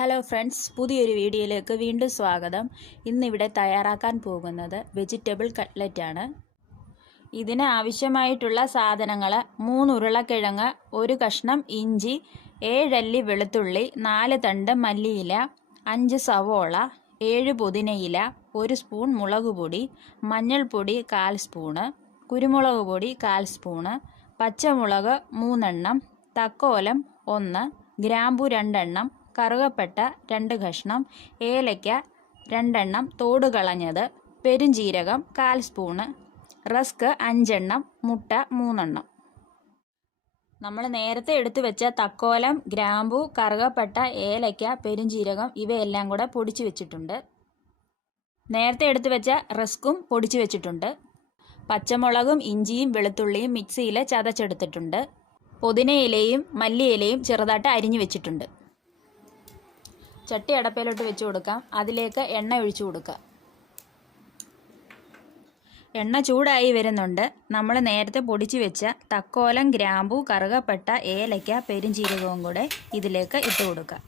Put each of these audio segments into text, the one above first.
Hello friends, പുതിയൊരു വീഡിയോയിലേക്ക് വീണ്ടും സ്വാഗതം. ഇന്നിവിടെ തയ്യാറാക്കാൻ പോകുന്നത് വെജിറ്റബിൾ കട്ട്ലറ്റ് ആണ്. ഇതിന് ആവശ്യമായിട്ടുള്ള സാധനങ്ങൾ 3 ഉരുളക്കിഴങ്ങ്, 1 കഷ്ണം ഇഞ്ചി, 7 അല്ലി വെളുത്തുള്ളി, 4 തണ്ട് മല്ലിയില, 5 സവോള, 7 പുതിനയില, 1 സ്പൂൺ മുളക് പൊടി, മഞ്ഞൾപ്പൊടി 1/4 സ്പൂണ്, കുരുമുളക് പൊടി 1/4 സ്പൂണ്, പച്ചമുളക് 3 എണ്ണം, തക്കോലം 1, ഗ്രാമ്പു 2 എണ്ണം, കറുകപ്പട്ട 2 കഷ്ണം, ഏലയ്ക്ക 2 എണ്ണം തോട് കളഞ്ഞത്, പെരുംജീരകം 1/4 സ്പൂണ്, റസ്ക് 5 എണ്ണം, മുട്ട 3 എണ്ണം. നമ്മൾ നേരത്തെ എടുത്തു വെച്ച തക്കോലം, ഗ്രാമ്പു, കറുകപ്പട്ട, ഏലയ്ക്ക, പെരുംജീരകം ഇവയെല്ലാം കൂടെ പൊടിച്ചു വെച്ചിട്ടുണ്ട്. നേരത്തെ എടുത്തു വെച്ച റസ്കും പൊടിച്ചു വെച്ചിട്ടുണ്ട്. പച്ചമുളകും ഇഞ്ചിയും വെളുത്തുള്ളിയും മിക്സിയിൽ ചതച്ചെടുത്തിട്ടുണ്ട്. പുതിനയിലയും മല്ലിയിലയും ചെറുതായിട്ട് അരിഞ്ഞു വെച്ചിട്ടുണ്ട്. ചട്ടി അടപ്പയിലോട്ട് വെച്ച് കൊടുക്കാം. അതിലേക്ക് എണ്ണ ഒഴിച്ചു കൊടുക്കുക. എണ്ണ ചൂടായി വരുന്നുണ്ട്. നമ്മൾ നേരത്തെ പൊടിച്ചു വെച്ച തക്കോലം, ഗ്രാമ്പു, കറുകപ്പട്ട, ഏലയ്ക്ക, പെരുംജീരകവും കൂടെ ഇതിലേക്ക് ഇട്ട് കൊടുക്കുക.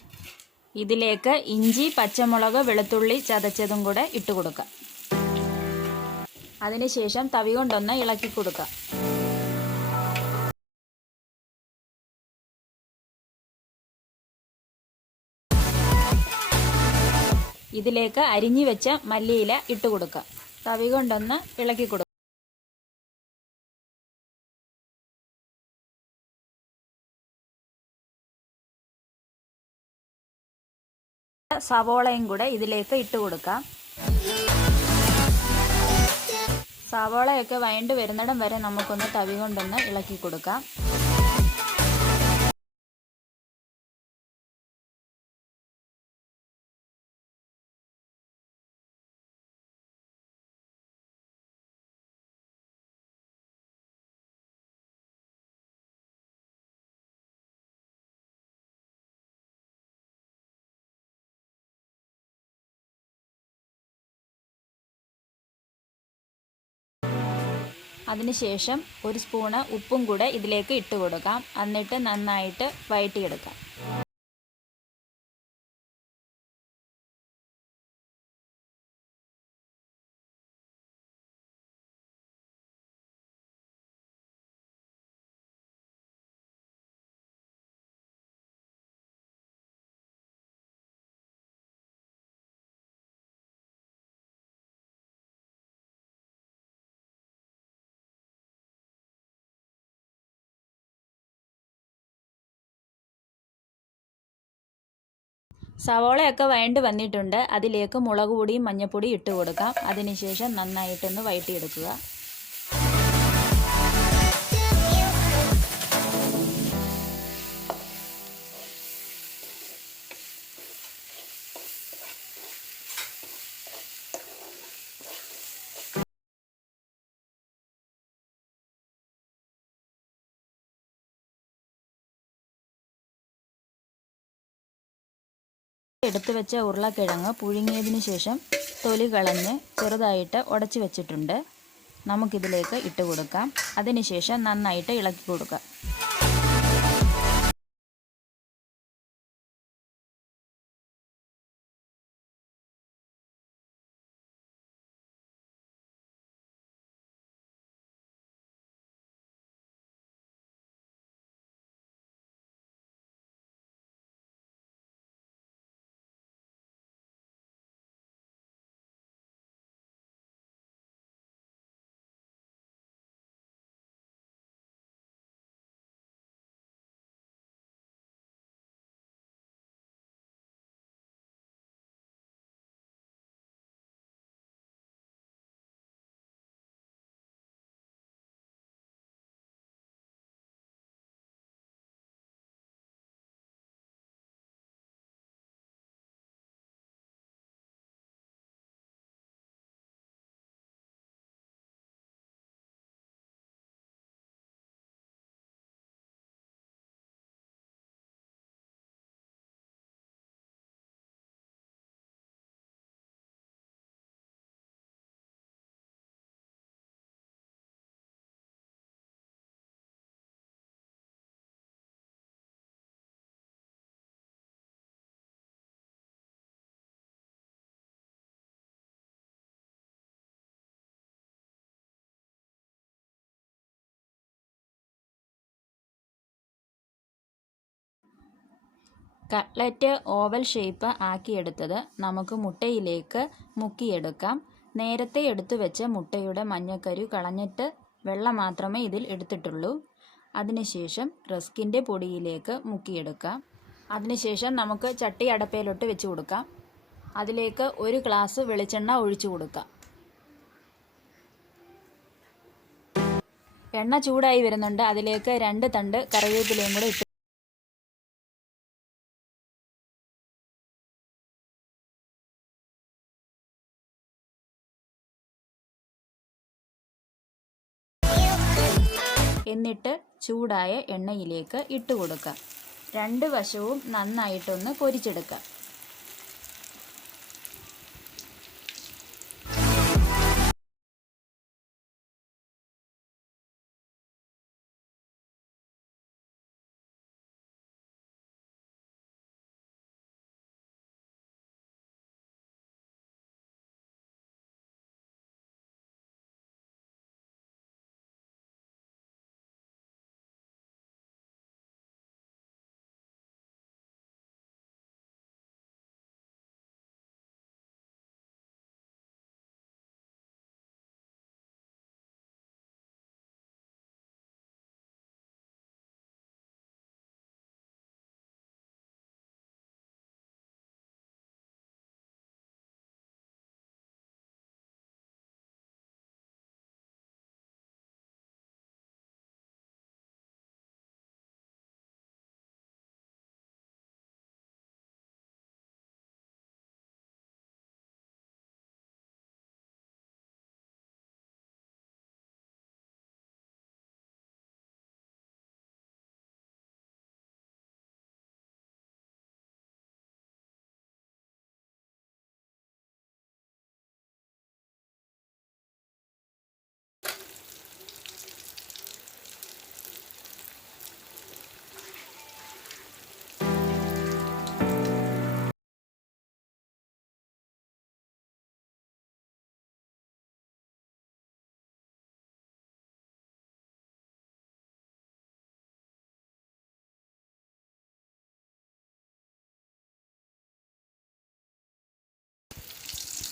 ഇതിലേക്ക് ഇഞ്ചി, പച്ചമുളക്, വെളുത്തുള്ളി ചതച്ചതും കൂടെ ഇട്ട് കൊടുക്കുക. അതിനുശേഷം തവി കൊണ്ടൊന്ന് ഇളക്കി കൊടുക്കുക. ഇതിലേക്ക് അരിഞ്ഞു വെച്ച മല്ലിയില ഇട്ട് കൊടുക്കുക. തവി കൊണ്ടൊന്ന് ഇളക്കി കൊടുക്കുക. സവോളയും കൂടെ ഇതിലേക്ക് ഇട്ട് കൊടുക്കാം. സവോളയൊക്കെ വഴണ്ട് വരുന്നിടം വരെ നമുക്കൊന്ന് തവി കൊണ്ടൊന്ന് ഇളക്കി കൊടുക്കാം. അതിനുശേഷം 1 സ്പൂണ് ഉപ്പും കൂടെ ഇതിലേക്ക് ഇട്ട് കൊടുക്കാം. എന്നിട്ട് നന്നായിട്ട് വഴറ്റിയെടുക്കാം. സവോളയൊക്കെ വഴണ്ട് വന്നിട്ടുണ്ട്. അതിലേക്ക് മുളക് പൊടിയും മഞ്ഞൾപ്പൊടിയും ഇട്ട് കൊടുക്കാം. അതിനുശേഷം നന്നായിട്ടൊന്ന് വഴറ്റിയെടുക്കുക. എടുത്തു വെച്ച ഉരുളക്കിഴങ്ങ് പുഴുങ്ങിയതിന് ശേഷം തൊലി കളഞ്ഞ് ചെറുതായിട്ട് ഉടച്ച് വെച്ചിട്ടുണ്ട്. നമുക്കിതിലേക്ക് ഇട്ട് കൊടുക്കാം. അതിനുശേഷം നന്നായിട്ട് ഇളക്കി കൊടുക്കാം. കട്ട്ലറ്റ് ഓവൽ ഷേപ്പ് ആക്കിയെടുത്തത് നമുക്ക് മുട്ടയിലേക്ക് മുക്കിയെടുക്കാം. നേരത്തെ എടുത്തു വെച്ച മുട്ടയുടെ മഞ്ഞക്കരു കളഞ്ഞിട്ട് വെള്ളം മാത്രമേ ഇതിൽ എടുത്തിട്ടുള്ളൂ. അതിനുശേഷം റസ്കിൻ്റെ പൊടിയിലേക്ക് മുക്കിയെടുക്കാം. അതിനുശേഷം നമുക്ക് ചട്ടി അടപ്പയിലോട്ട് വെച്ച് കൊടുക്കാം. അതിലേക്ക് 1 ഗ്ലാസ് വെളിച്ചെണ്ണ ഒഴിച്ചു കൊടുക്കാം. എണ്ണ ചൂടായി വരുന്നുണ്ട്. അതിലേക്ക് 2 തണ്ട് കറിവേപ്പിലയും കൂടെ ഇട്ട് എന്നിട്ട് ചൂടായ എണ്ണയിലേക്ക് ഇട്ട് കൊടുക്കാം. 2 വശവും നന്നായിട്ടൊന്ന് പൊരിച്ചെടുക്കാം.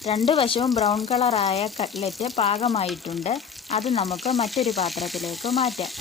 രണ്ട് വശവും ബ്രൗൺ കളറായ കട്ട്ലറ്റ് പാകമായിട്ടുണ്ട്. അത് നമുക്ക് മറ്റൊരു പാത്രത്തിലേക്ക് മാറ്റാം.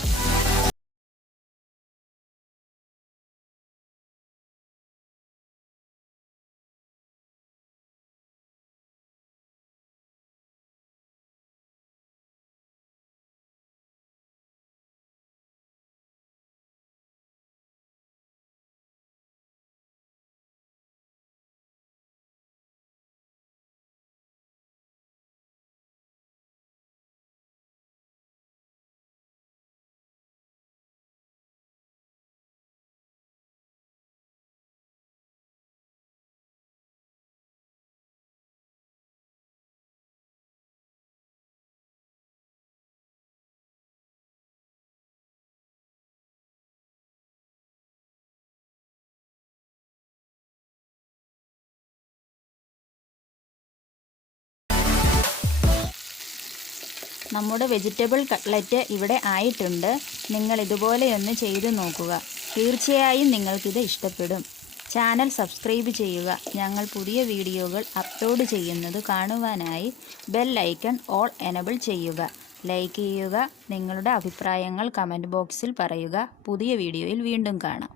നമ്മുടെ വെജിറ്റബിൾ കട്ട്ലറ്റ് ഇവിടെ ആയിട്ടുണ്ട്. നിങ്ങൾ ഇതുപോലെയൊന്ന് ചെയ്തു നോക്കുക. തീർച്ചയായും നിങ്ങൾക്കിത് ഇഷ്ടപ്പെടും. ചാനൽ സബ്സ്ക്രൈബ് ചെയ്യുക. ഞങ്ങൾ പുതിയ വീഡിയോകൾ അപ്ലോഡ് ചെയ്യുന്നത് കാണുവാനായി ബെൽ ഐക്കൺ ഓൾ എനബിൾ ചെയ്യുക. ലൈക്ക് ചെയ്യുക. നിങ്ങളുടെ അഭിപ്രായങ്ങൾ കമൻറ്റ് ബോക്സിൽ പറയുക. പുതിയ വീഡിയോയിൽ വീണ്ടും കാണാം.